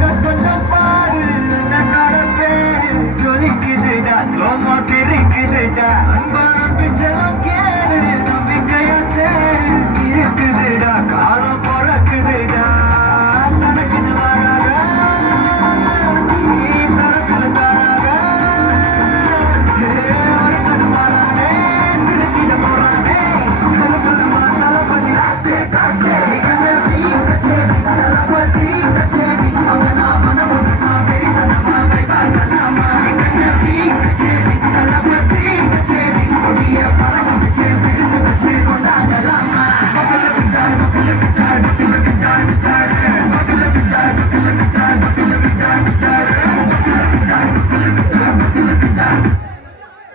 கொஞ்சம் பாரு என்னோட பேரு ஜொலிக்குதுடா சோமா தெரிக்குதுடா அன்பான பிச்செல்லாம் கேளு நம்பிக்கையா சேரு இருக்குதுடா காலம் பிறக்குதுடா தனக்குன்னு வாழாத நீ தரத்துல தாழாத ஒரு மாறானே திருத்திட போறானே தலமா தலை பண்ணி காஸ்டே காஸ்டே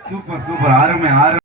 சூப்பர் சூப்பர் அருமை அருமை.